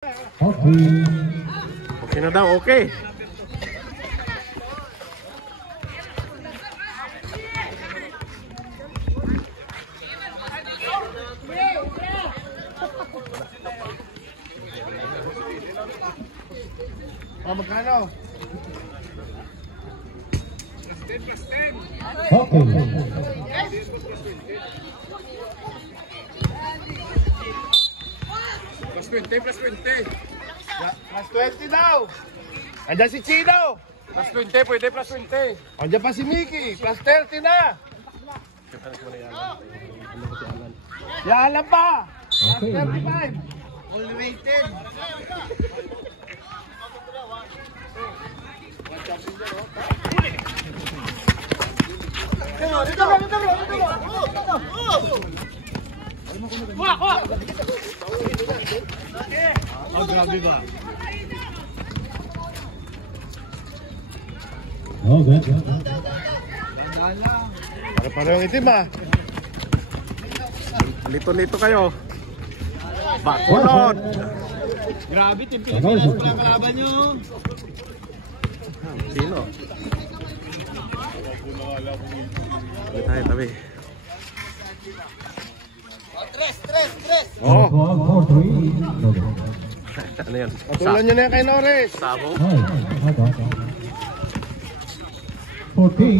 Okay na daw, okay. Oh, magkano? Okay. Plus 20, plus 20. Plus 20 daw. Andiyan si Chino. Plus 20, pwede plus 20. Andiyan pa si Mickey. Plus 30 na. Yalan pa. Plus 35. Only waited. Oh, grabe ba? Okay. Para-parehong itim ah. Lito-lito kayo. Bakulot. Grabe, Team Pilipinas pala kalaban nyo. Sino? Tabi tayo, tabi. Oh, 4-3. Ano yan? patulan nyo na yan kay Norris. Sabong? 14. Okay.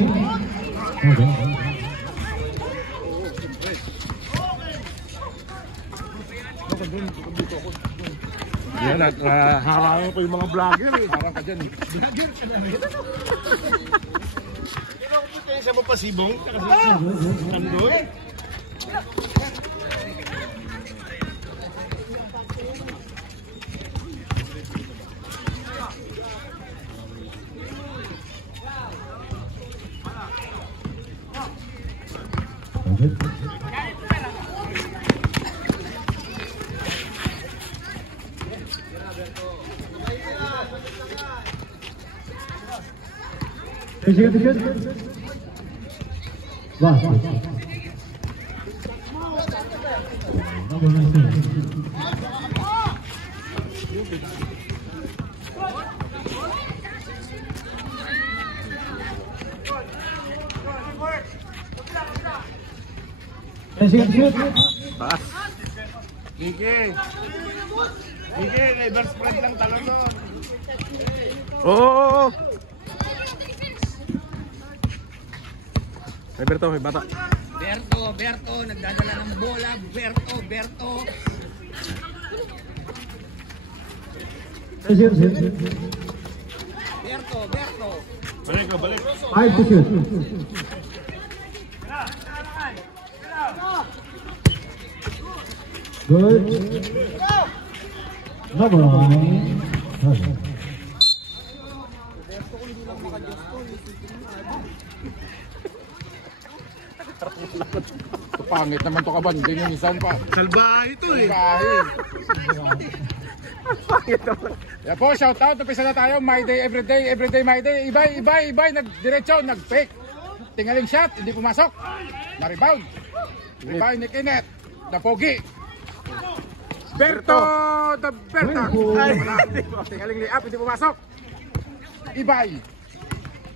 Yan at harangan ko yung mga vlogger eh. Harang ka dyan eh. Vlogger ka namin. Pero ako po tayo sa mapasibong. Nandun. Wah. Taas. Miki. Miki, never spread lang talon nun. Oo. May Berto, may bata. Berto, nagdadala ng bola. Berto. Balik ka, balik. I to shoot. Good. Number 9. Pangit naman to kaban, hindi yung isan pa. Salbahe ito eh. Salbahe. Pangit naman. Yan po, shout out. Napisa na tayo. My day, everyday my day. Ibay. Nagdiretso, nag-fake. Tingaling shot, hindi pumasok. Na-rebound. Rebound ni Kenneth. Napogi. Berto, the Berta. Ay, tingaling liap, hindi pumasok. Ibay.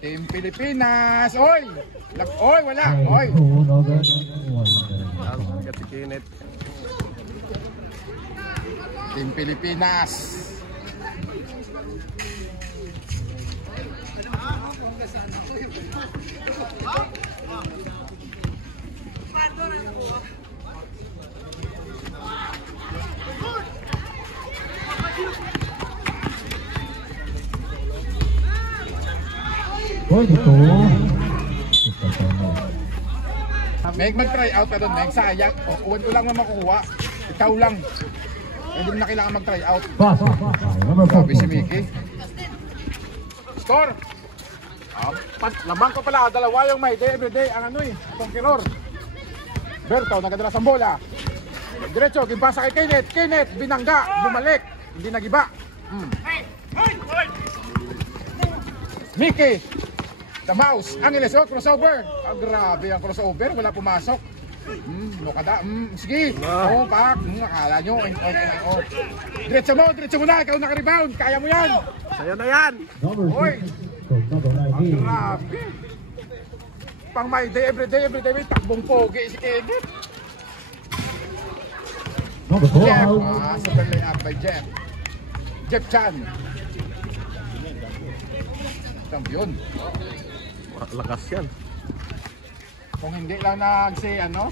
Team Pilipinas. Oy, wala. Oy. Gat si Kenneth. Team Pilipinas. Meg, mag-try out ka doon, Meg. Sayang. Uwan ko lang na makukuha. Ikaw lang. Hindi mo na kailangan mag-try out. Sabi si Mickey. Score! Lamang ko pala, dalawa yung may day everyday. Ang ano eh, Conqueror. Berto, nagadala sa bola. Diretso, gimpasa kay Kenneth. Kenneth, binangga, bumalik. Hindi nagiba. Mickey, the mouse, Angeles, oh, crossover. Oh, grabe ang crossover, wala pumasok. Mukada. Sige. Ah. Oo, pak. Akala nyo. Oh. Diretso mo na. Ikaw naka-rebound. Kaya mo yan. Sa'yo na yan. Number Oy. 6 from number 19. Grabe. Pang my day, everyday, may takbong pogi si Kenneth. Number Jeff. 12. Super layup by Jeff. Jeff Chan. Champion. Lakas yan. Kung hindi lang sinong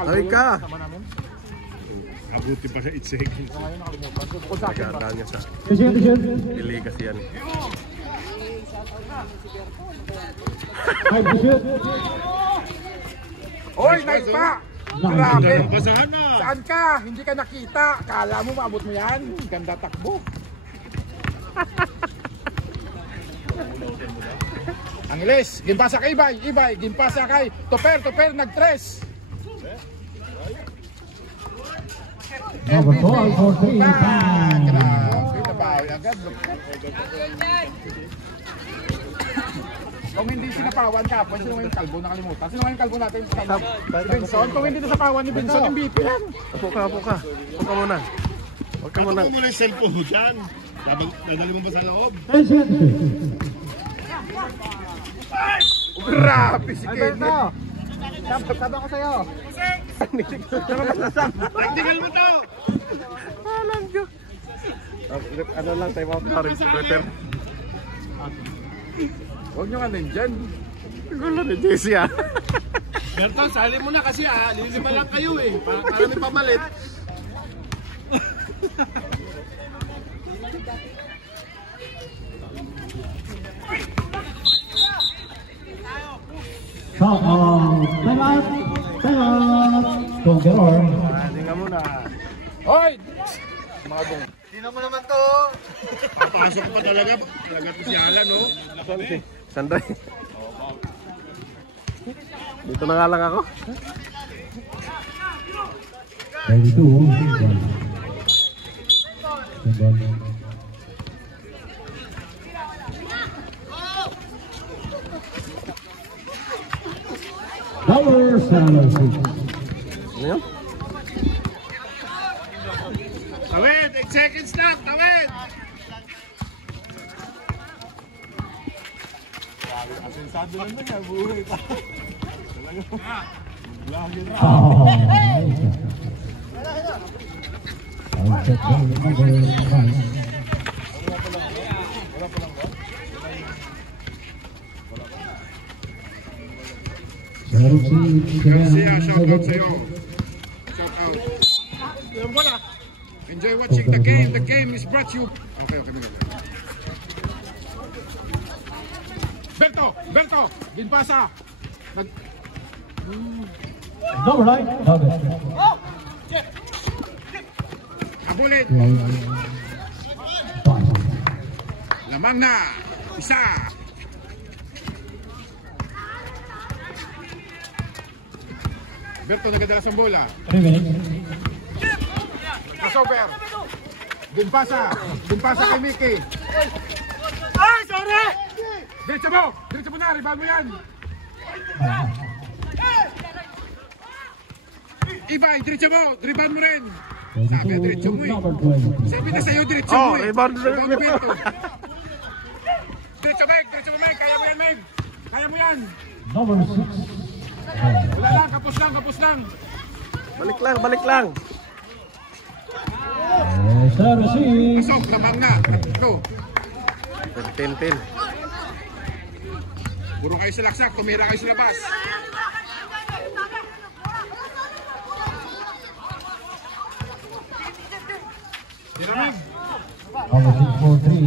Ay ka. Sama namin. Abuti pa sa 8 seconds. So ngayon nakalimutan. Kung sa akin ba? Nagandaan niya sa Decision. pili kasi yan. 5 to shoot. Oy, nice pa! Grabe! Basahan na! Saan ka? Hindi ka nakita. Kala mo maabot mo yan? Ganda takbo. Angeles, gimpasa kay Ibay, gimpasa kay Toper, nag-tres. Number 12 for 3. Grabe, nabawi agad. Kung hindi sinapawan ka, sino nga yung kalbo nakalimutan? Sino nga yung kalbo natin? Benson, kung hindi nasapawan ni Benson, MVP yan. Apo ka. Apo ka muna. Huwag ka muna. Huwag mo na yung cellphone mo dyan. Dadali mo ba sa loob? 10 shoot. Grabe si Kenneth. Sabi ko sa'yo. Tactical mo to! Alam ko. Ano lang, time out na rin. Prepare. Huwag nyo ka nandyan. Gulo ni JC ah. Berton, sali mo na kasi lilima lang kayo eh. Para may pamalit. Shot on. Time out. Don't get on. Hindi nga muna. Hoy! Mga bong. Papasok pa talaga. Talaga to si Alan, no? Sanday. Dito na nga lang ako. 32. Power Salas. Ano yun? Tawid! 8 seconds na! Tawid! Oh, I'll check number 9. Garcia, shout out sa'yo. Shout out. Enjoy watching the game. The game is brought to you. Okay. Berto! Ginpasa! Number 9. Kabulit! Lamang na! Isa! Berto nagadalas ang bola. 3 minutes. Kasober! Ginpasa kay Mickey. Ay, sorry! Diretso mo na, rebound mo yan. Ibay, diretso mo, rebound mo rin. Sabi, diretso mo eh. Number 20. Sabi na sa'yo, diretso Oh, mo eh. rebound na rin. Rebound mo, Berto. Diretso, Meg, kaya mo yan, Meg. Kaya mo yan. Number 6. Wala lang, kapos lang. Balik lang. Pasok, lamang na. Go. 10. Puro kayo sa laksak, tumira kayo sa labas. Tira, Meg. Number 6 for 3.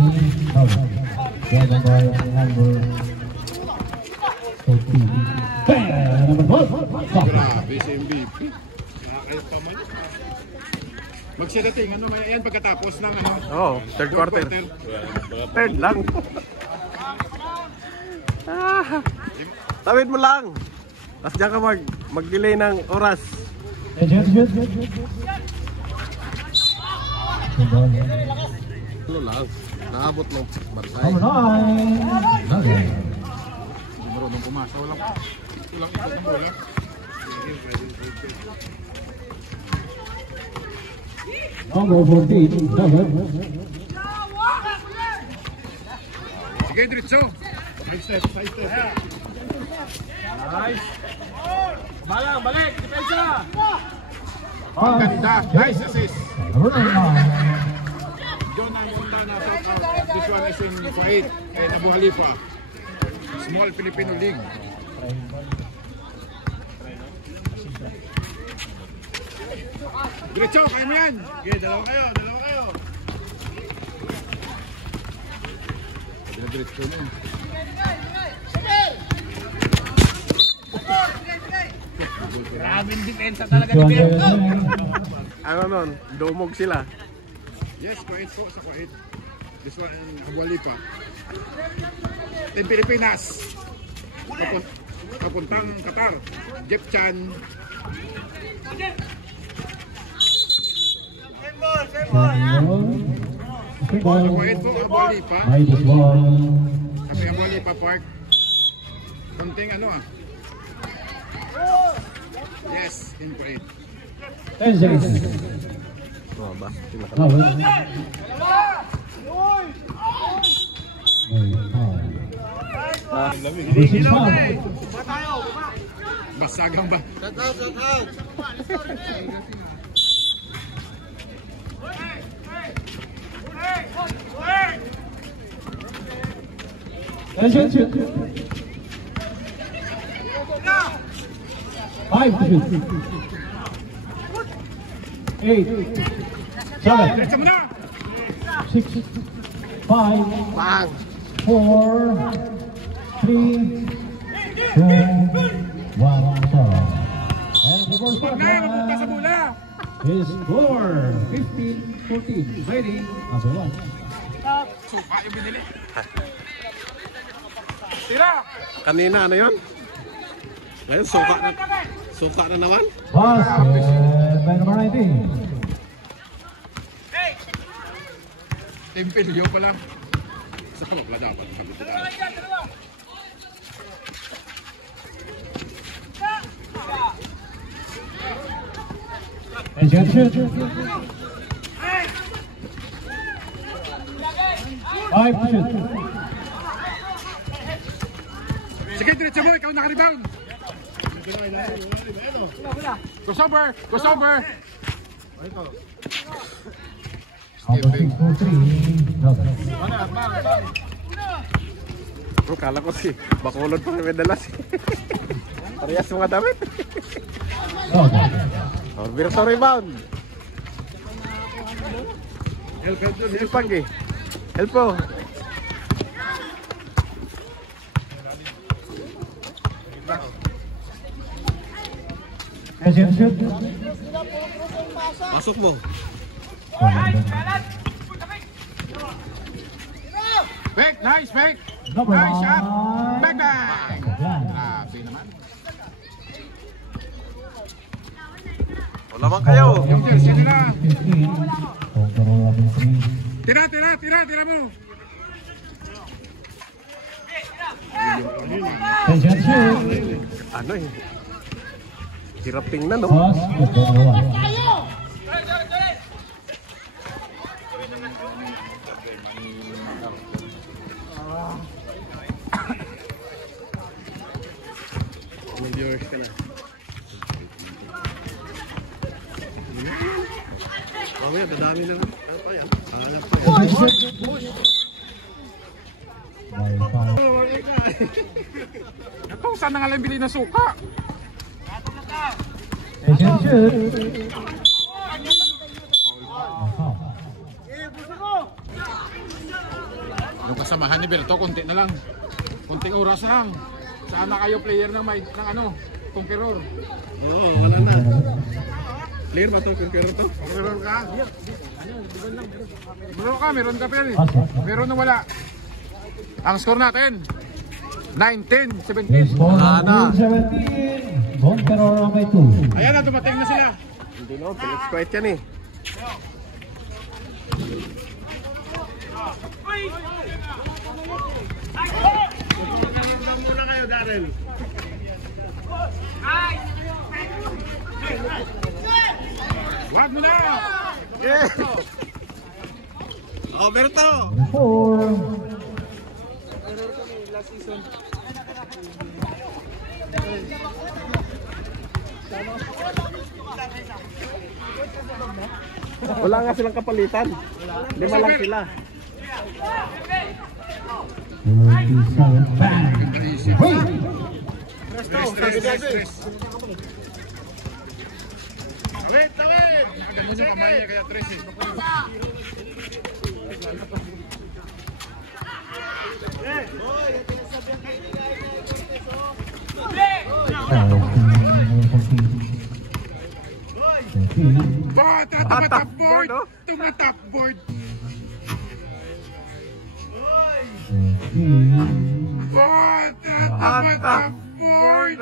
Number 14. Bam! Number 4. Grabe si MVP. Magsadating, may yan pagkatapos ng Oh, third quarter. Third lang. Tawid mo lang. Tapos diyan ka mag-delay ng oras. Ano lang. Naabot ng Marsay. Number 9. marunong pumasa. Walang ikot ng bola. Number 14, David. Sige, diretso. Side step. Nice. Balang, balik. Depensa. Ang ganda. Nice assist. Number 9. Doon ang punta na this one is in Kuwait. Kaya Abu Halifa. Small Filipino League. Diretso, kaya mo yan. Okay, dalawa kayo. Diretso na. Grabing depensa talaga ni Berto. Ano nun? Dumog sila. Yes, Kuwait po sa Kuwait. This one in Abu Halifa. In Pilipinas. Papuntang Qatar. Jeff Chan. Sa Kuwait po, Abu Halifa. Minus 1. Kasi Abu Halifa Park. Kunting ano ah. Yes, in Kuwait. 10 seconds. Oh, ba? Basagang ba? Five to shoot. 8, 7, Diretso mo na! 6, 5, Bang! 4, 3, 2, 1, stop. And the first Huwag na, mapunta sa bola! is score 15-14. Ready, number 1. Suka yung binili. Tira! Kanina, ano yun? Ngayon, suka na naman. Basket by number 19. Tempelyo pala. Sa palapla dapat. And shoot. 5 to shoot. Sige, diretso mo. Ikaw naka-rebound. Crossover! Crossover! Number 6 for 3. Brother. Bro, kala ko si Bacolod pa may dalas. Parehas mga damit. Brother. Oh, Berto rebound. Silpag eh. Help po. And shoot. Pasok mo. Fake! Nice fake! Number Nice shot! 1. Back back! Yan. Grabe naman. Wala man kayo. Yung jersey nila. 15. Control number 3. Tira, tira, tira, tira mo. And shoot. Ano eh. Hirap tingnan, no? Basket by number 1. Viewers ka na. Mamaya, dadami na. Ano pa yan? Anak pa. Ito, saan nga lang bili ng suka? And shoot. Yung kasamahan ni Berto, konti na lang. Konting oras lang. Sana kayo player ng ano, Conqueror. Oo, wala na. Clear ba to? Conqueror to? Conqueror ka? Meron ka Pel. Meron na wala. Ang score natin, 19-17. Ana. 17. Conqueror by 2. Ayan na, dumating na sila. Hindi no, Felix Kuwait yan eh. barrel. Wag mo na! Oberto! 4. Wala nga silang kapalitan. 5 lang sila. 37. Bang! Hey! Stress. Tawid, tawid! Ganun yung kamay niya kaya 13. Top board! Tumatap board! Tumatap board!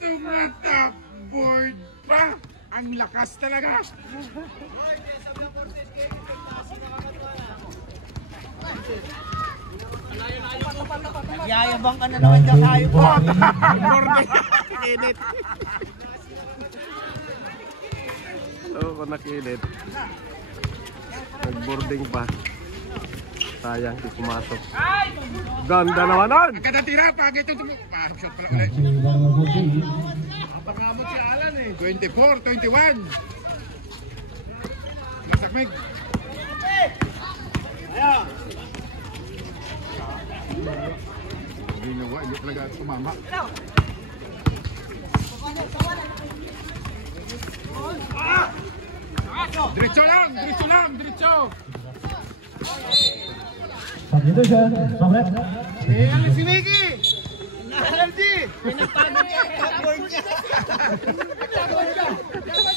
Tumatap board pa! Ang lakas talaga! Yayabang ka na naman dyan kayo po. Kinit. Hello, kung nakinit. Nag-boarding pa. Sayang, di pumasok. Ganda naman nun! Ang ganda tira, pag ito shot pala ulit. Pangamot si Alan eh. 24, 21. Masakmig. Ginawa, hindi talaga tumama. Diretso lang, diretso lang, diretso. Substitution. Sobret. Ano si Mickey? Energy!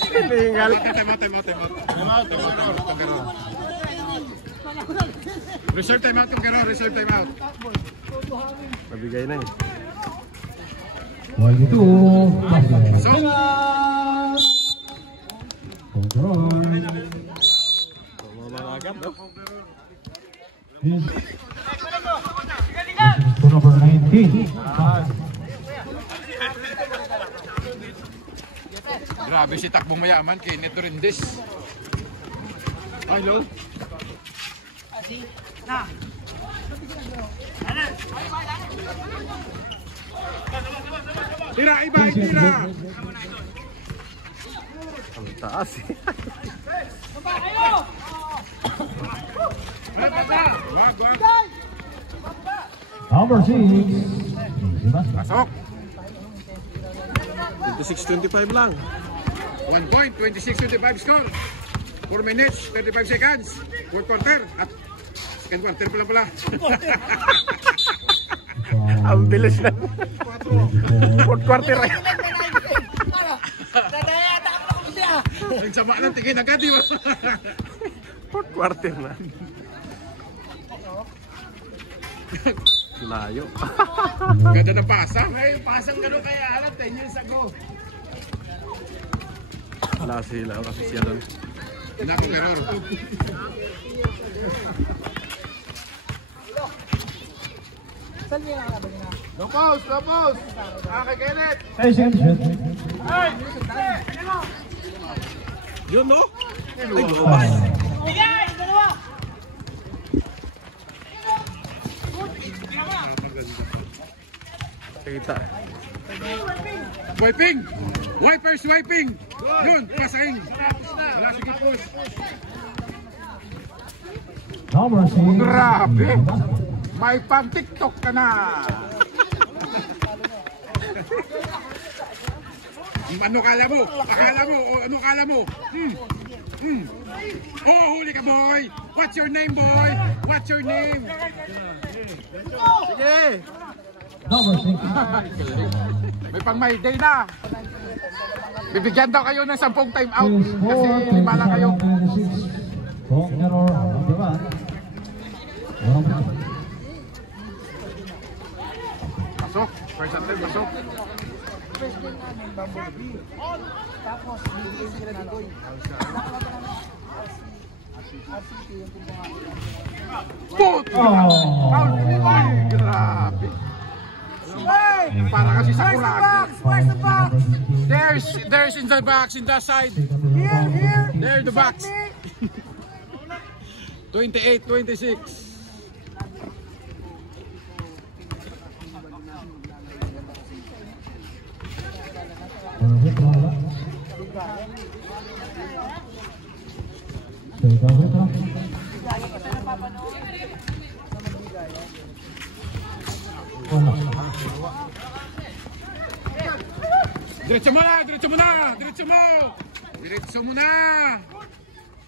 Hiningal. Time out. Reserve time out kung gano'n, reserve time out. Nabigay na eh. 22. So, Control. Mga agad, no? Yes. To number 19. grabe si takbong mayaman kay Neto Rendez. Hello? Tira, iba, tira! Ang taas eh. Wag. Number 6. Pasok! 26-25 lang. 1 point, 26-25 score. 4 minutes, 35 seconds. Fourth quarter. At second quarter pala. Ang bilis na. Fourth quarter ay. Ang sama ng tingin agad, di ba? Fourth quarter na. Layo. Ganda ng pasang. May pasang gano'n kaya Alan 10 years ago. Wala sila kasi siya doon. Nakong error. No post! Kay Kenneth! Hey, shoot. Yun, no? Ay, lumabas. Kita. Wiping! Wipers wiping! Yun, pasahing. Wala, sige push. Number 6. Grabe! May pang-tiktok ka na! Ano kala mo? Ano kala mo? Oh, huli ka, boy! What's your name, boy? What's your name? Sige! Number 6. May pang may day na! Bibigyan daw kayo ng 10 time out kasi 5 lang kayo. Pasok! First and 10, pasok! Put! Out! Ay, grabe! Para kasi sa kurag. There's in the box, in that side. There the box. 28, 26. Diretso mo na, diretso mo na, diretso mo. Diretso mo na.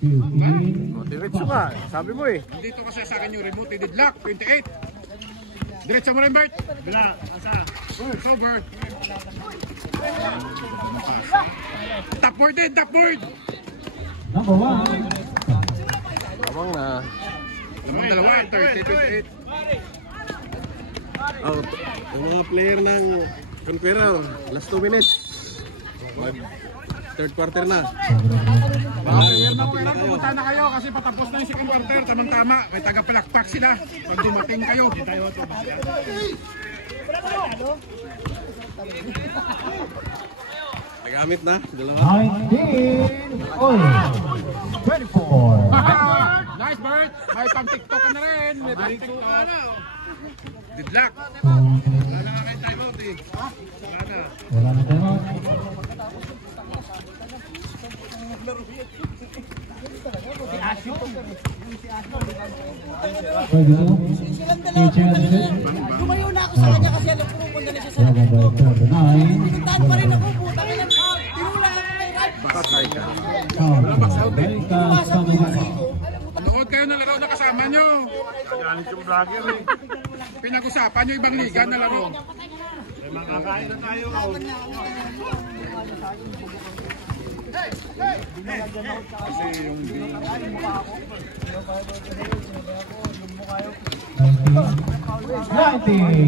O, diretso ka. Sabi mo eh. Dito kasi sa akin yung remote, deadlock, 28. Diretso mo rin, Bert. Bila, asa? It's over. Top board din, top board. Number 1. Tawang na. Lamang dalawa, 30, 28. Oh, yung mga player ng Conqueror, last 2 minutes. Third quarter na. Baka player na kailangan pumunta na kayo kasi patapos na yung second quarter. Tamang-tama, may taga-palakpak sila pag dumating kayo. Nagamit na. Dalawa. 19. Oy. 24. Nice, Bert. May pang-tiktok ka na rin. May pang-tiktok ka na. Deadlock. Wala na nga kayo time out eh. Wala na. Wala na tayo. Pwede mo? Lumayo na ako sa kanya kasi alam ko pupunta na siya sa Wala ba ito? Deny. pinuntahan pa rin ako. Puta ka lang. Tinula ako kay Rad. Patay ka. Nood kayo ng laro na kasama nyo. Galit yung vlogger eh. Pinag-usapan nyo ibang liga na laro. May makakain na tayo. Kasi yung 19.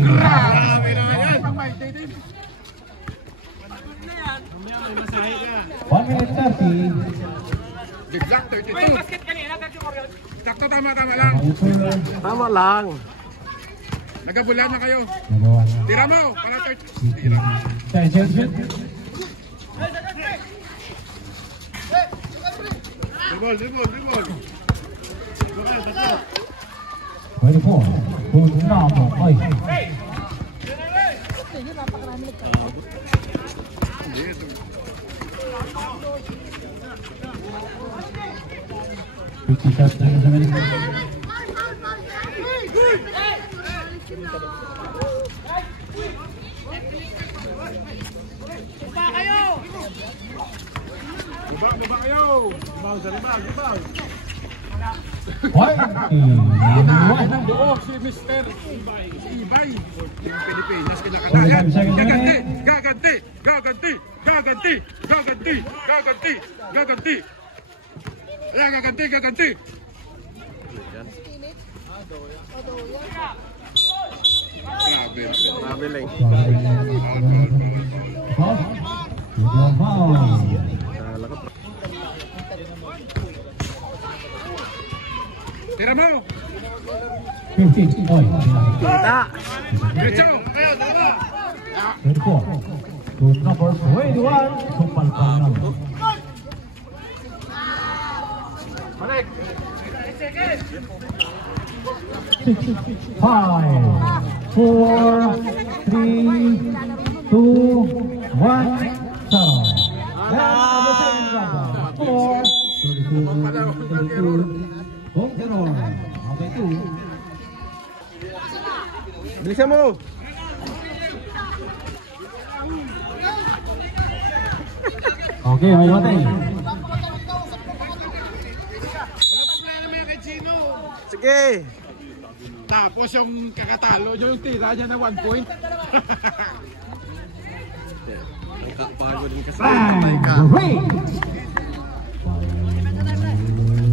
grabe naman yan. Pang may day din. May masahe ka. 1 minute 30. Deadlock, 32. Sakto, tama-tama lang. Tama lang. Nagabulan na kayo. Number 1. Tira mo, para 30. Tira. Dribble, dribble, dribble. Dribble, tatlo. 24. Good number. Ay. Baba kayo. Rebound sa rebound, rebound. Inahin ng buo si Mr. Ibay. Yung Pilipinas kinakatayan. Gaganti, gaganti, gaganti, gaganti, gaganti, gaganti, gaganti. Wala, gaganti, gaganti. Grabe. Grabe lang. Tira mo. 15 point. Kita. Diretso. 24. To number 21. Sumpal pa naman. Balik. 6, 5, 4, 3, 2, 1, 0. Okay, 2. Bilisan mo. Okay, may batay. Sige. Tapos yung kakatalo nyo, yung tira niya na 1 point. Nakapagod din kasi. Bang! Great!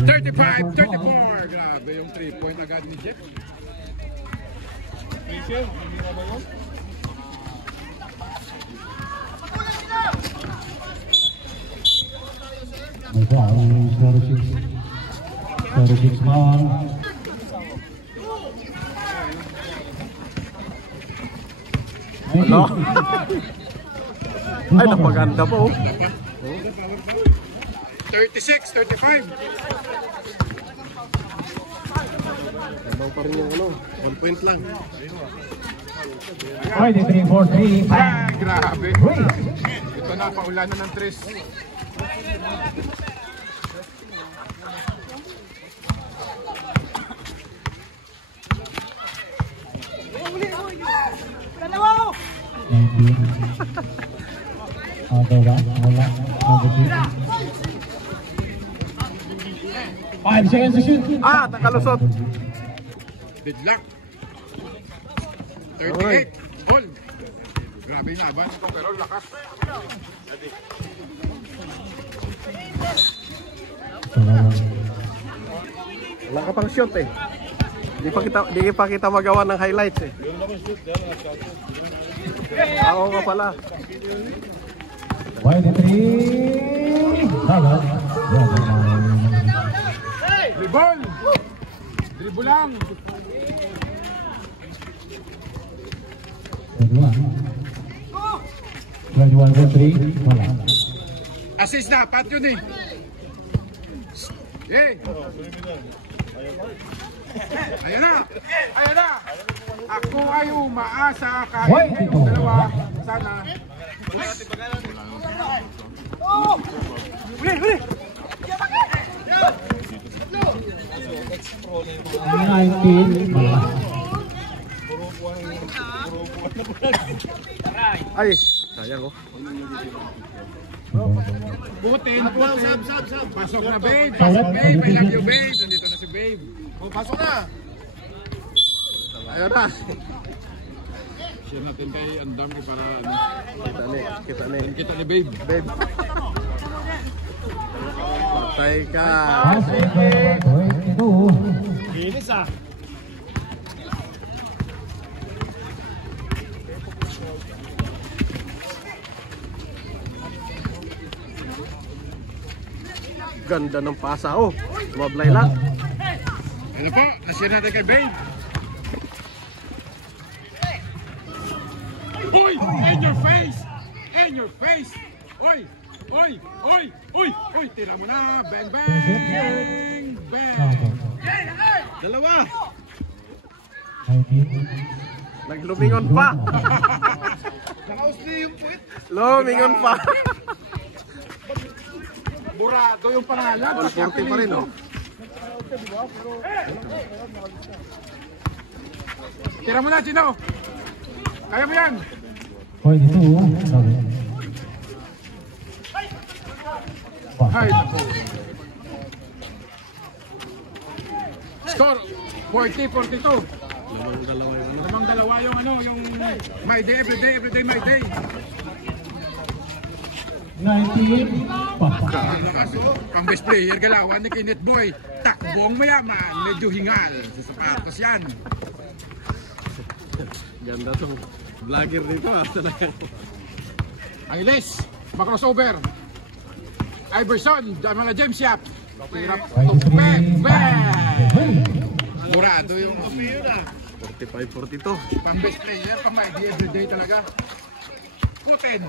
35, 34. Grabe yung 3 point agad ni Jet. May foul, 46. 46 man. Hello? Ay, napaganda po. 36, 35. Habang pa rin yung ano, 1 point lang. 23-43. Ay, grabe. Ito na, paulanan ng 3. Wala. 5 seconds to shoot. Ah, nakalusot. Deadlock. 38. Goal. Grabe yung laban ito, pero lakas. Wala ka pang shoot eh. Di pa kita magawa ng highlights eh. Oo nga pala. 23. Dribble. Dribble lang. 21-43. Wala. Assist dapat yun eh. Eh. Ayan na. Ayan na. Ako ay umaasa kahit yung dalawa. Sana. Uli. 19. Wala. Ay, sayang oh. Putin. Pasok na babe. Pasok babe. I love you babe. Nandito na si babe. Pasok na. Ayun na. Share natin kay Andam ko para ano. Kita ni. Kita ni babe. Babe. Patay ka. 22. Ginis ah. Ganda ng pasa oh. Mablay lang. Ano po? Na-share natin kay babe. Oy! In your face! In your face! Oy! Oy! Oy! Oy! Oy! Tira mo na! Bang! Bang! Bang! Dalawa. 19. Naglumingon pa. Lumingon pa. Burado yung pangalan. 140 pa rin oh. Tira mo na, Chino! Kaya mo yan! 22. Sabi. Ay, naku. Score 40-42. Lamang dalawa yung ano, yung my day, everyday, my day. 19. Lakas, oh. Pang best player galawan ni Kenneth Boy. Takbong mayaman, medyo hingal. Sa sapatos yan. Ganda tong vlogger dito ah. Talagang. Angeles, crossover. Iverson, mga James Yap. Hirap. Bang! Bang! Murado yung 45-42. pang best player, pang my day, everyday talaga. Putin.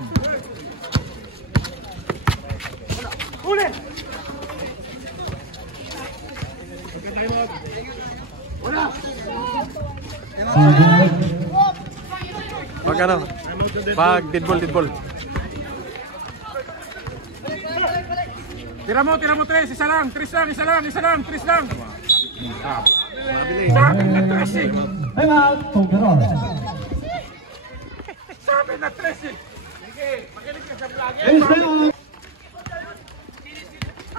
Uli! Wala! Pag ano? Pag deadball. Tira mo, 3. Isa lang. 3 lang. Sabi Sabi na 3 eh. Time out. Conqueror. Sabi na 3 eh. Sige, magaling ka sa vlog. Is down.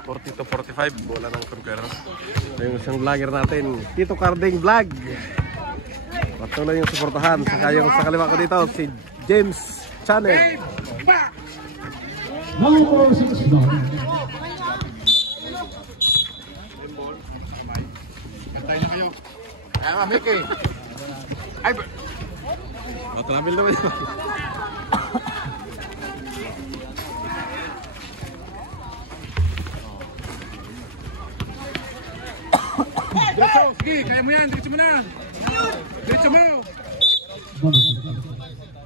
40-45. Bola ng Conqueror. Yung isang vlogger natin, Tito Carding Vlog. Patuloy yung suportahan. Saka yung sa kaliwa ko dito, si James Channel. Babe, back! Number 6 down. Antay na kayo. Kaya nga, Mickey. Ay, Matravel naman yun. Diretso, sige, kaya mo yan. Diretso mo na. Diretso mo.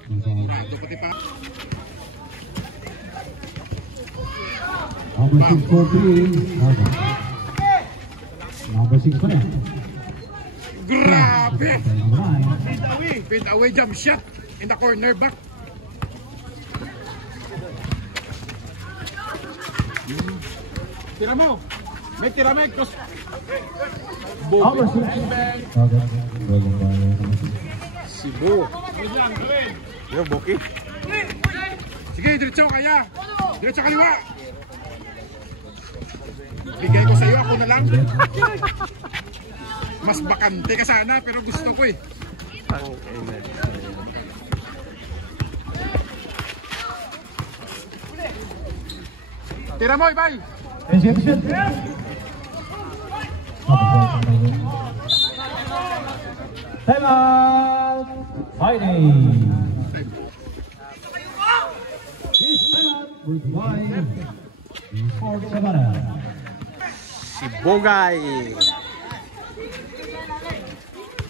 Number 6. Ito pati pa. Number 6 for 3. Number 6 pa rin. Grabe! Number 9. Fade away jump shot in the corner back. Tira mo! May tira mo! Cross! Number 6. Cebu. Yung Boki. Sige, diretso kaya! Diretso kaliwa! Bigay ko sa'yo, ako na lang. Mas bakante ka sana, pero gusto ko eh. Ang ina. Tira mo, Ibay! Reception. Time out. Fighting. This time out was by Fort Savannah. Si Bogay.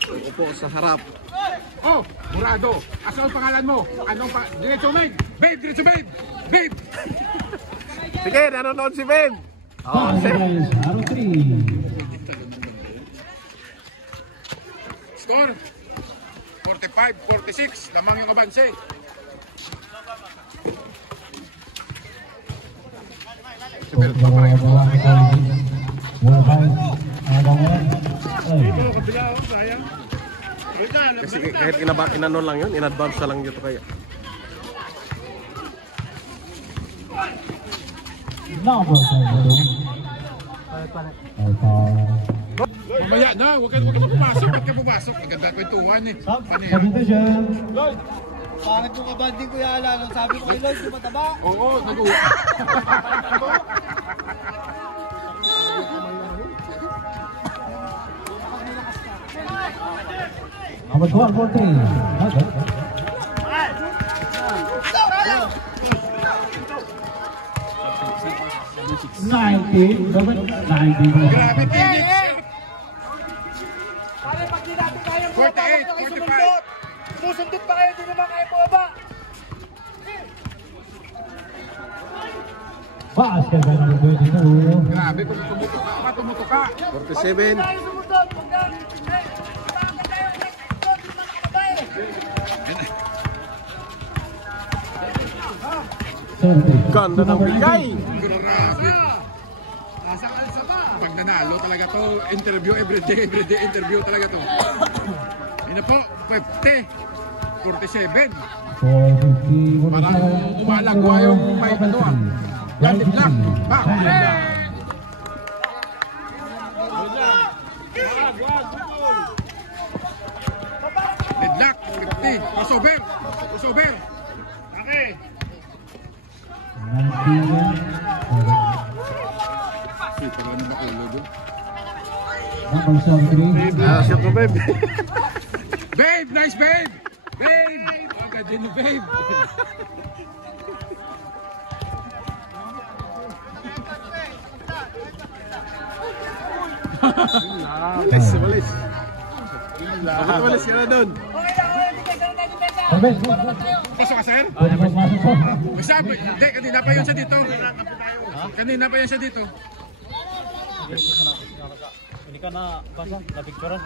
Upo sa harap. Oh, Murado! Asa ang pangalan mo? Anong pa? Diretso, Babe! Babe, diretso, Babe! Babe! Sige, nanonood si Ben. Oh, Guys, Arrow 3. Score 45-46, lamang yung abanse. Pero papareho mo. kasi kahit inano lang yun, in-advance na lang dito kaya. Number 5. Mamaya na, huwag ka pumasok. Ba't ka pumasok? Ang ganda kwentuhan eh. Panira. Substitution. Bakit mo kabanding Kuya Alan? Sabi ko kay Lloyd, mataba. Oo, nag-uwi. Number 12 for 3. Okay. 19. 19. Grabe, Phoenix. Pare, pag di natin kaya 48, 45. Susundot pa kayo, di naman kayo bumaba. Basket by number 22. Grabe, kung tumutok ka, tumutok ka. 47. Tayo sumundot, huwag na. Tama tayo, sumundot, di naman nakabay. 70. Ganda ng bigay. Grabe. Pag nanalo talaga to, interview everyday interview talaga to. Yun na po, 50, 47. 450. Parang umalagwa yung may ano ah. Landed lock. Back. Deadlock, 50. Crossover. Crossover. Okay. 19. Sito ka na makulo doon. Number 73. Shot mo, babe. Babe, nice babe. Babe. Agad din ni babe. Walis, walis. Bakit walis ka na doon? Okay lang, okay, hindi kayo tayo benta. Pabes. Pasok ka, sir? Pasok po. Sabi, hindi, kanina pa yun siya dito. Kanina pa yun siya dito. Hindi ka na pasok, na-picturean.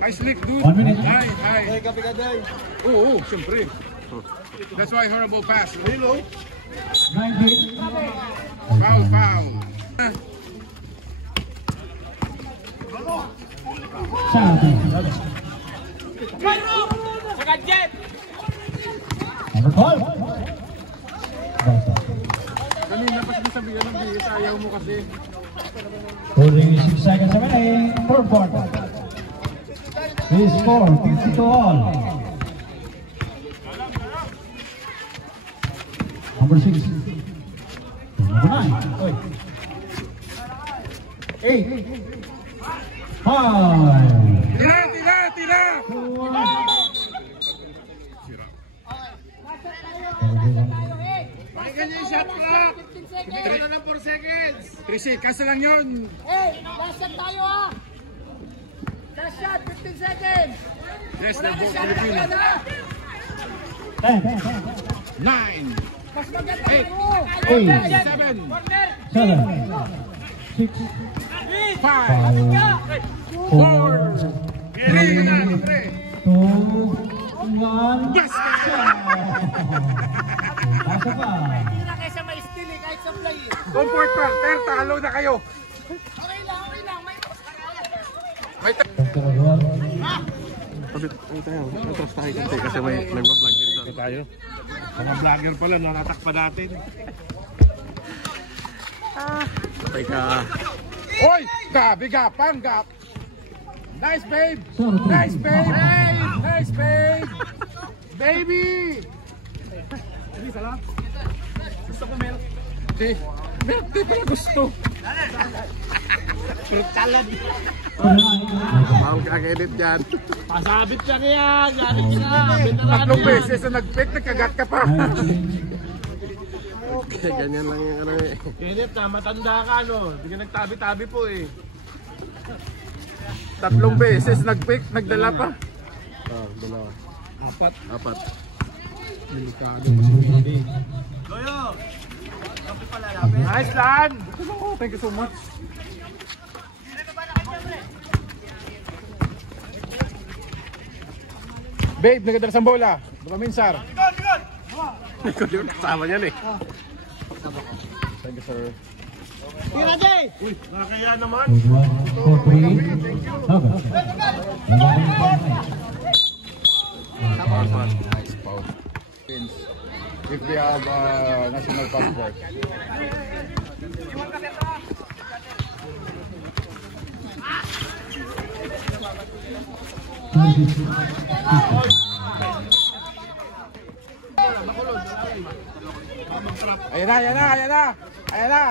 Hi, Slick, dude. 1 minute. Hi, hi. Kapi ka day. Oo, siyempre. That's why horrible pass. Hello. 19. Foul, foul. Sabi. Number 12. Basta. Kanina pa sinasabihan ng bihis, ayaw mo kasi. Holding 6 seconds remaining. Third quarter. His score, 52 all. Number 6. Number 9. 8. 5. Tira, tira, tira. Pakinggan niyo yung shot clock. Kumita na lang 4 seconds. 3 seconds na lang yun. Eh, last shot tayo ha. Last shot, 15 seconds. Yes, Wala na na buong shot. Pilipino. 10, 9, Mas maganda Eight. mo. 7, 7, 6, 5, 5, 4, 2, 1. Yes! Nasa pa. Hindi na kaysa may skill eh, kahit sa play eh. Comfort Walter, talo na kayo. Okay lang, okay lang. May Dr. Agual. Tabit, tayo. Atras tayo kasi may nagbablog din doon. Tayo. Mga vlogger pala, nanatakpa natin. Sabay ka. Oy! Gabi, gapang, gap. Nice, babe. Sorry. Nice, babe. Nice, babe. Baby. Hindi, salam. Gusto ko milk. Di. Milk, di pala gusto. Frutalad. Mahal ka edit dyan. Pasabit lang yan. Galit ka. Veterano Tatlong yan. beses na nag-pick, nagkagat ka pa. Kaya ganyan lang yung ano eh. Kinit na, matanda ka no. Hindi ka nagtabi-tabi po eh. Tatlong beses nag-pick, nagdala pa. Dalawa. Apat. Apat. Nice, Lan. Thank you so much. Babe, nagdala sa bola. Baka minsar. Ikaw din kasama niyan eh. Thank you, sir. Uy, nakakaya naman. 4, 3. Okay. Nice foul. If they have national passport. Ayan na, ayan na, ayan na. Ayan na.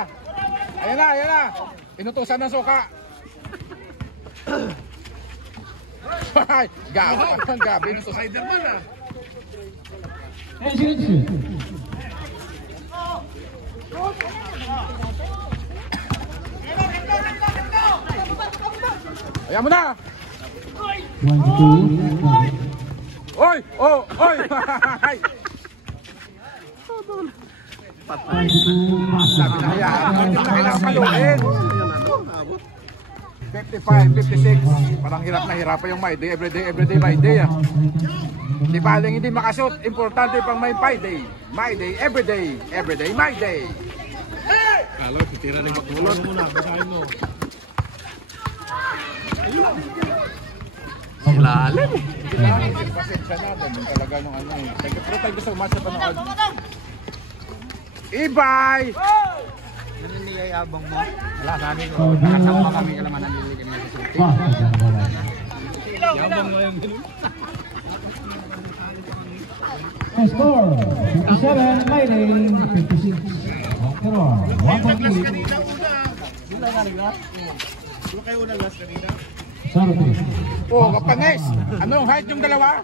Ayan na, ayan na. Inutusan ng suka. Ay, gabi. Ang gabi. Inutusan. Spider-Man ah. Ayan mo na. 1, 2. Oy! Oh! Oy! Sabi na kaya, hindi na kailangan paluin. 55, 56. Parang hirap na hirap pa yung my day. Everyday, my day. Di baling hindi makashoot. Importante pang may my day. My day, everyday, my day. Kalo, titira ng magmulot. Ano muna, basahin mo. Ilalim eh. Pasensya na. Ganun talaga nung ano eh. Thank you so much sa panood. Ibay! Naniniayabang mo. Wala sa amin. Nakasama kami ka naman nanililig kami sa sulti. Yabang mo yung ganun. Score 57, Mayday 56. Walker, 1.3. Ano kayo unang last kanina? Sorry. Oh, kapanes! Anong height yung dalawa?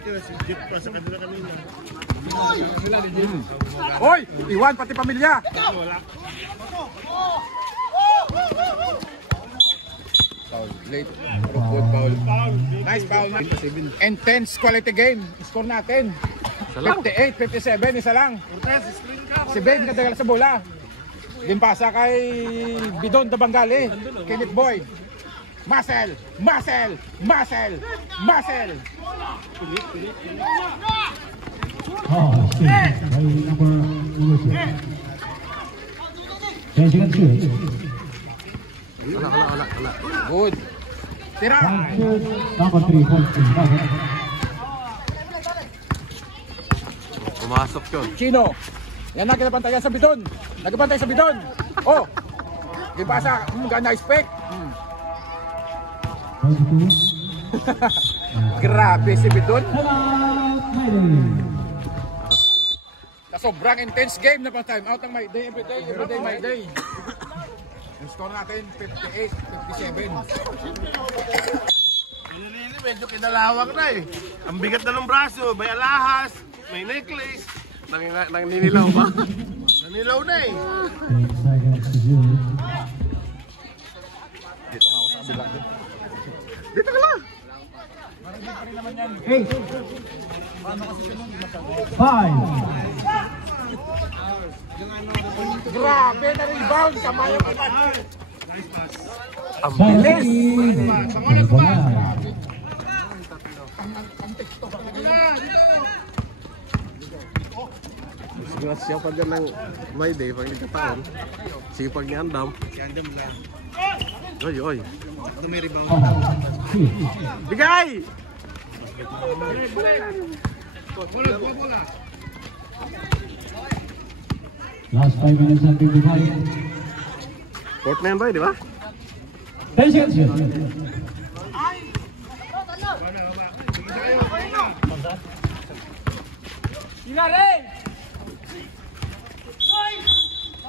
Si Jeep pa sa kanila kanina. Hoy! Iwan pati pamilya! Foul. Late. Good foul. Nice foul. Intense quality game. Score natin. 58, 57. Isa lang. Si Babe nadagal sa bola. Limpasa kay Bidon Dabangali. Kenneth Boy. Muscle! Muscle! Muscle! Muscle! Oh, by number 10 seconds shoot. Wala. Good. Tira! Shoot, number 3 points. Pumasok yun. Chino. Yan na kinabantayan sa Bidon. Nagbantay sa Bidon. Oh! Limpasa. Nice pick. 22. Grabe si Bidon. Salamat, Mayday. Na sobrang intense game na time out ng my day, everyday, my day. Yung score natin 58, 57. Nilili, medyo kinalawak na eh. Ang bigat na ng braso, may alahas, may necklace. Nanginilaw ba? Nanilaw na eh. 10 seconds to do. Dito nga ako sa kabila. Dito ka lang. 8 5 Grabe na rebound, kamay ang ilan. Ang bilis. Siguro siya pa dyan ng may day pag nagkataon. Sipag ni Andam. Oy, oy. Bigay! Last 5 minutes and 55. Court na yan ba, di ba? 10 seconds.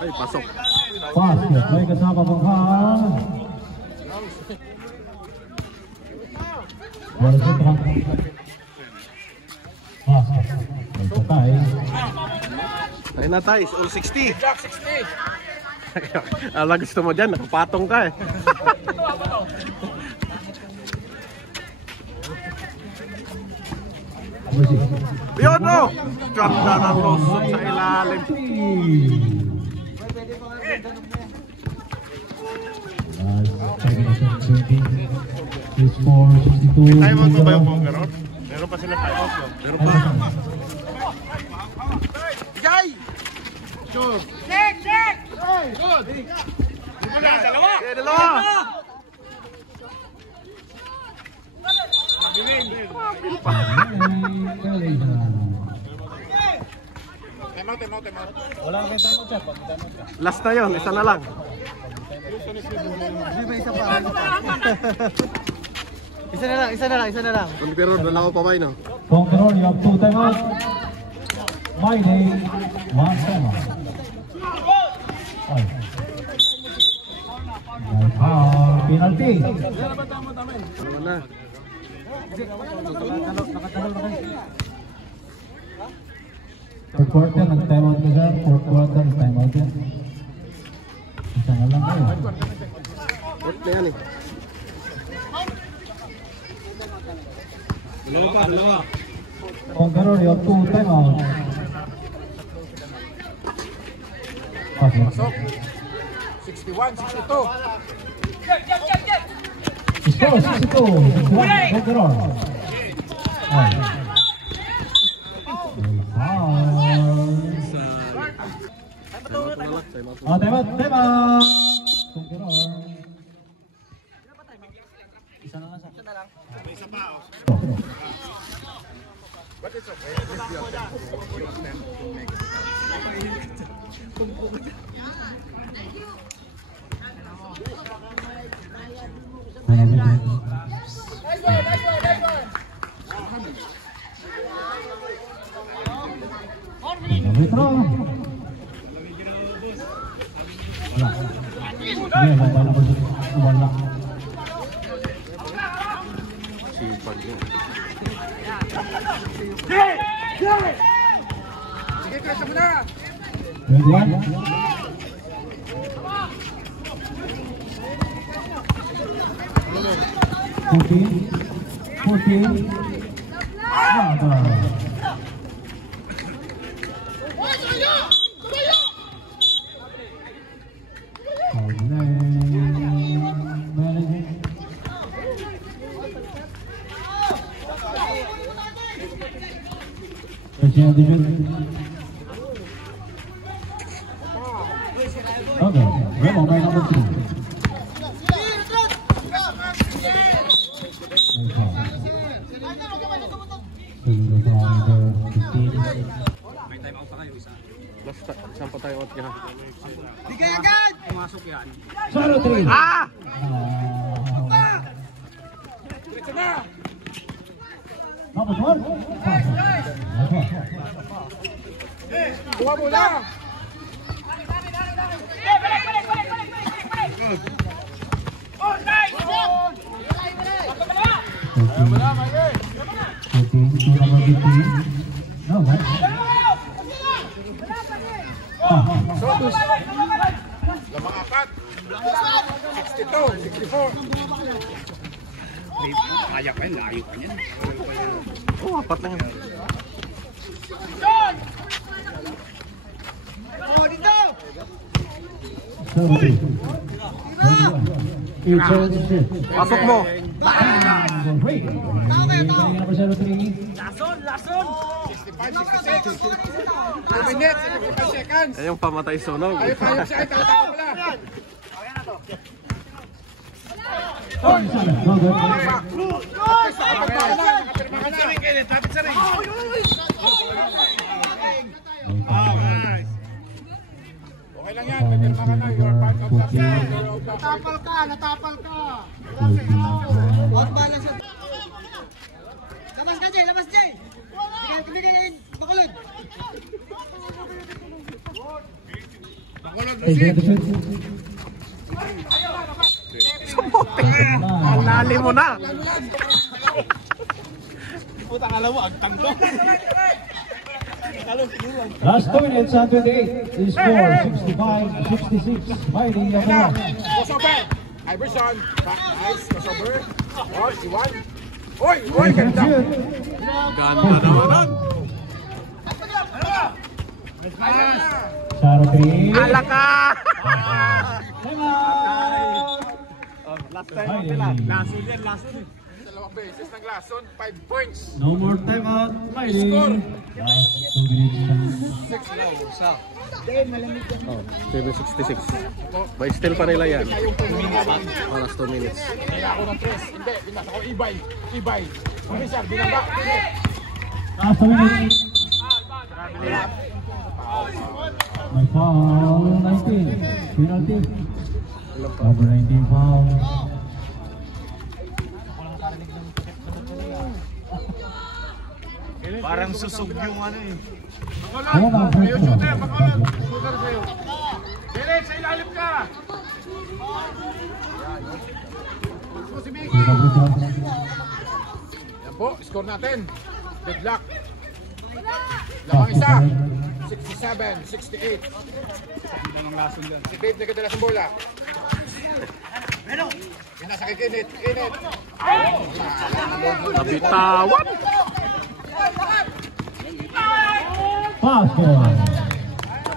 Ay, pasok. Basket. May kasama pang foul. Wala sa trap. Basket. May patay. Ay na tayo, all 60. Jack 60. Alam, gusto mo dyan, nakapatong ka eh. Yun o! Ganda ng losot sa ilalim. Tayo mo ba yung bongga ron? Meron pa sila tayo. Meron pa. Bigay! Check, check! Dalawa. Okay, dalawa! Last na yun, isa na lang. Isa na lang. Pero dalawa pa ba yun? Control, you have 2 timeout. My day, 1 timeout. Penalty. Ano na? Third quarter, nag-timeout ka sir. Fourth quarter, nag-timeout yan. Isa na lang kayo. Court na yan eh. Conqueror, you have 2 timeout. Pasok. 61, 62. Score, 62. 61, Conqueror. Ay. Oh, timeout, timeout. Conqueror. Isa na lang sa. Isa pa. But it's okay. Wala. Sipag yun. Sige, kasa mo na. 14. Okay, Remo by number 3. Last, saan pa tayo out ka ha? Bigay agad! Pumasok yan. Zero 3. Ah! Diretso na. Number 12. Kuha mo na. Oh, nice! No, right? Lamang apat. 62, 64. Kaya pa yun, layo pa niyan. Oh, apat lang yan. Pasok mo. Number 03. 65, 66. 2 minutes, 55 seconds. Ayong pamatay sunog. Ayaw pa yung siya, tao pala. Tapit sa ring. Okay lang yan, nagpirma ka na. You're part of the team. Natapal ka, natapal ka. Labas ka, Jay, labas, Jay. Bigyan na yung bakulod. Bakulod, Lucy. Ang lalim mo na. Putang alam mo, agtang to. Last 2 minutes and 28 is score 65-66 by the Yamaha. Crossover. Iverson. Nice. Crossover. Oh, Iwan. Oy, ganda. Ganda naman nun. Saro 3. Ala ka! Last time sila. Last din. Dalawang beses ng lason. 5 points. No more timeout. Score. Last 2 minutes. 6 now. Sa. Oh, 766. By still pa nila yan. Last 2 minutes. Kaya ako ng 3. Hindi, binasa ko. Ibay. Commissioner, binaba. Last 2 minutes. May foul 19. Penalty. Number 19 foul. Parang susog yung ano eh. Bakulod. Kayo shooter. Bakulod. Shooter sa'yo. Derek, sa ilalim ka. Gusto si Mickey. Yan po, score natin. Deadlock. Lamang isa. 67, 68. Si Babe nagkadala sa bola. Yan nasa kay Kinit. Nabitawan. Basket.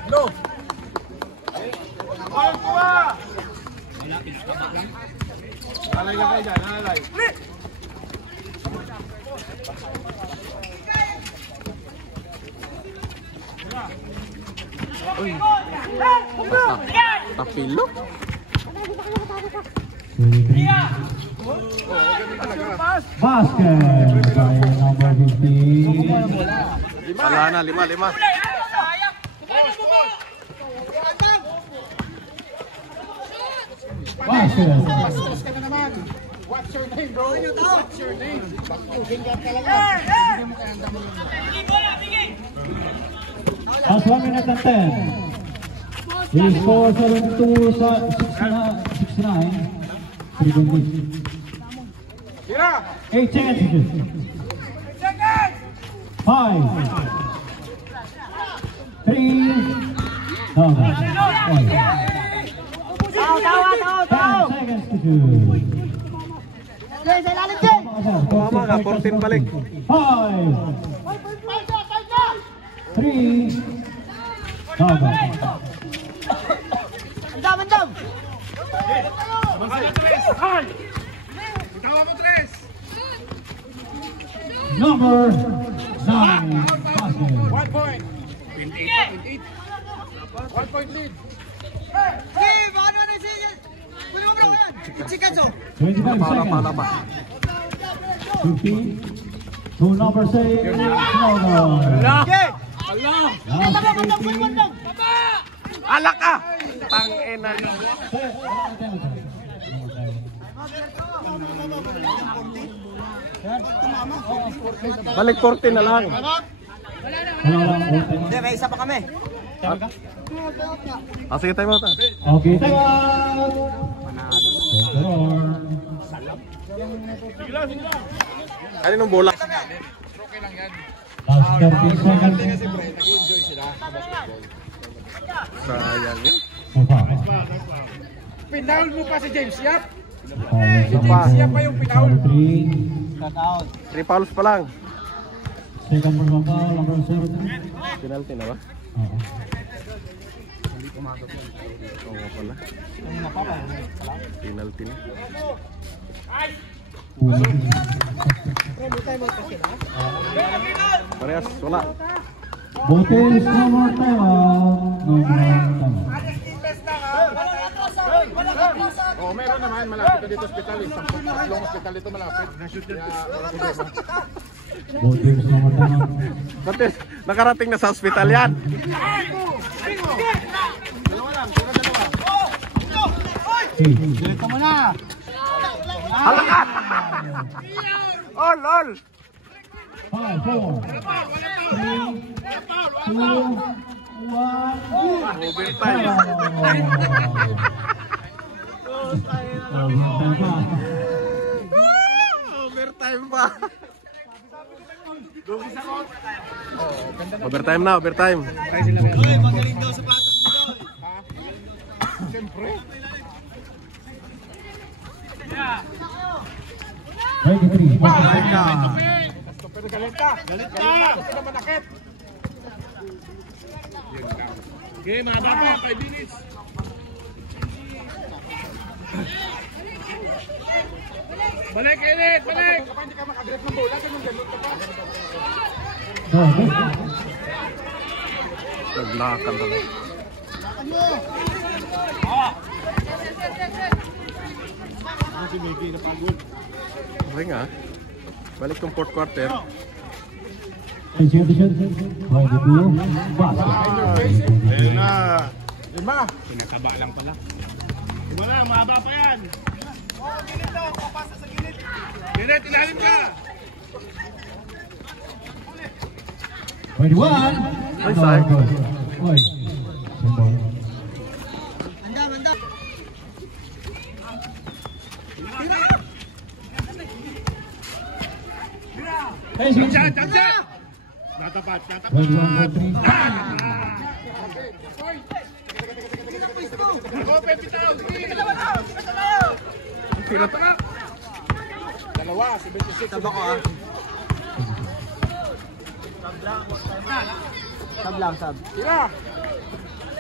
No. Alay lang kayo dyan, alay. Tapilo. Basket by number 15. Wala na, 5. Basket. Bastos ka na naman. What's your name, bro? What's your name? Baktusin ka talaga. Hindi mo kaya ang dami yun. Last 1 minute and 10. He scores 72 sa 69. 3 Tira! 8 chances. 5. 3. No. 10 seconds to shoot. Jay, sa ilalim, Jay. Mama ka, 14 balik. 5. 3. No. Andam. Itawa mo, Tres! Number 9. Basket. 1 point. 28. 1 point lead. Jay, baka naman na siya. Kunin mo bro yan. Itsikan, so. 25 Pala seconds. pa. 50. To number 6. No. Jay! Last 18. Ala ka! Tangina. Balik 14 na lang. Jay, may isa pa kami. Sige, time out. Okay, time out. Ano nung bola? Okay lang yan. Last 30 seconds. Kasi pre, nag-enjoy sila sa basketball. sayang yun. Pinaul mo pa si James Yap. Siya pa yung pinaul. 3 fouls pa lang. Second for foul, number 7. Penalty na ba? Oo. Oo nga pala. Penalty na. Parehas, wala. Botes, no more time out. No more time out. Oh, meron naman malapit na dito hospital eh. Tatlong hospital dito malapit. Botes, no more time out. Batis, nakarating na sa hospital yan. Dito mo na. Halakat! All! 5, 4, 3, 2, 1. Overtime. Overtime pa. Overtime na, overtime. Magaling daw sapatos mo doon. Siyempre. 23. Pero galit ka. Kasi naman nakit. Game, haba pa, 5 minutes. Balik, Enid, balik! Kapag hindi ka makagrip ng bola, ganun ka pa. Naglakan na. Okay nga. Balik yung fourth quarter. Ayun na. Lima. Pinataba lang pala. Iba lang, mahaba pa yan. Gilid daw, papasa sa gilid. Gilid, ilalim ka! 21. Ay, sayang. Oy. Jump shot! Natapat. 21. Open, bitaw! Tira ta. Dalawa, 76. Taba ko ah. Sab lang, sab. Tira.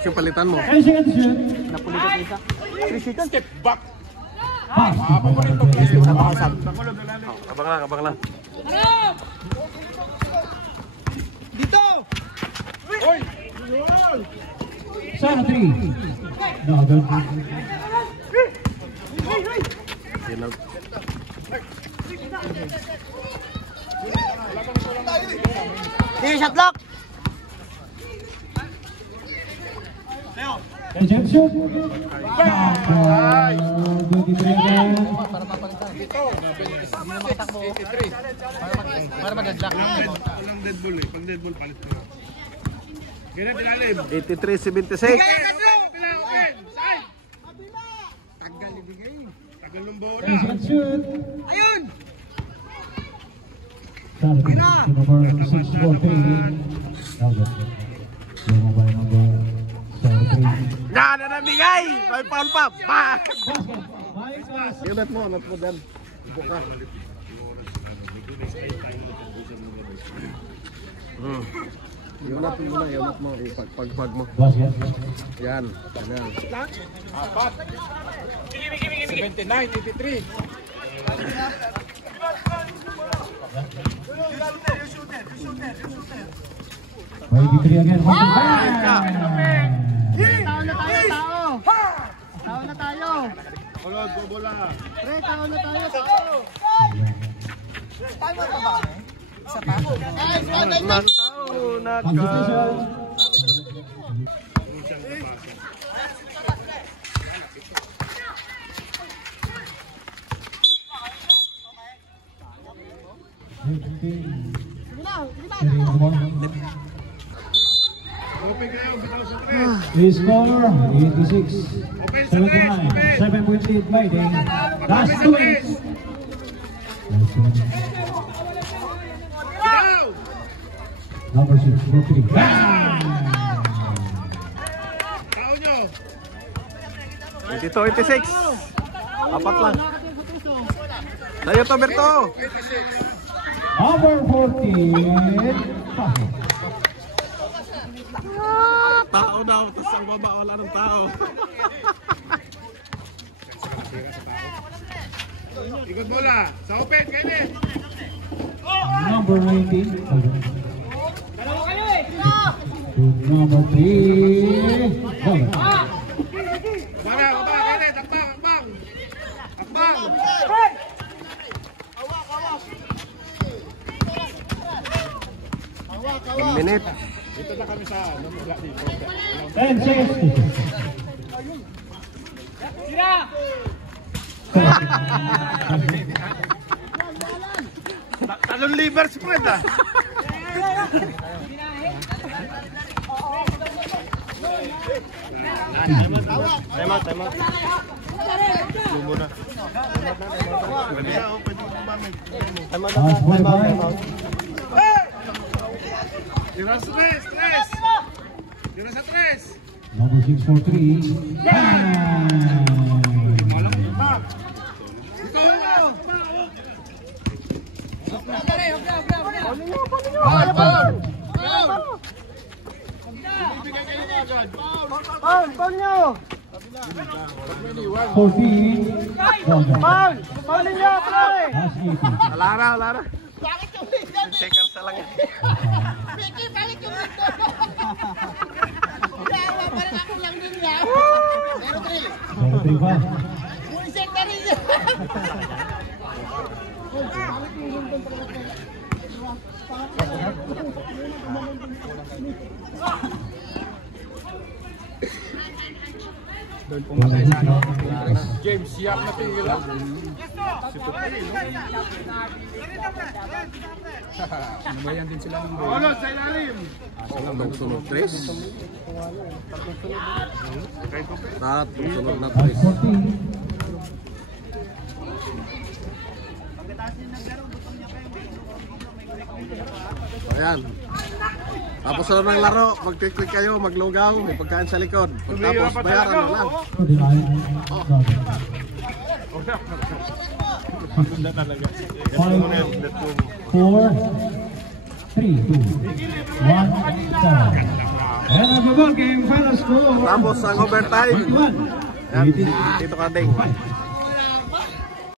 Yung palitan mo. Napulit ko isa. 3 seconds. Step back. Sab ako, sab. Abang lang. Dito! Oy! Sana 3. No, good. Pinag... Sige, shot lock! Jump shot. 23 again. Dito. 83. Para mag-lock. Walang dead ball eh. Pag dead ball, palit ko. Ganyan, ilalim. 83-76. Open! Side! Tagal ng bola. Jump shot. Ayun! Sana 3. Number 643. No, good. Yung mobile number 73. Yan na nabigay! May foul pa! Bang! Unat mo dyan. Buka. Unat mo. Pagpag mo. Yan. Apat. 79, 83. Again. Tao na tayo! Ulog, bobola. Pre, tao na tayo! Time out ba? Isa pa? Nataw na ka. The score 86. 79. 7-point lead fighting. Last 2 minutes. Number 6, 43. 22-26. Apat lang. Sa'yo to, Berto. Number 14. Tao daw, tapos ang baba wala ng tao. Ikot bola. Sa open, Kenneth. Number 19. Dalawa kayo eh. Number 3. Ball. Baba, Kenneth. Akbang. 1 minute. Dito na kami sa wala dito. 10 seconds. Sira! Talong liver spread ah. Time out. Tira sa tres. Number 6 for 3. Lara. Seconds na lang yan. Vicky, balik yung dito! Yawa, parang ako lang din niya. 0-3 ba? Bulisek na rin niya. James, siap na tingil lang. Nabayan din sila ng bola. Sa ilalim. Sunod 3. Sunod na 3. 14. Ayan. Tapos na ng laro, mag-click kayo, maglugaw, may pagkain sa likod. Pagtapos bayaran na lang. 4, 3, 2, 1, 7. And ang football game final score. Tapos ang overtime. Ayan, Tito Karding.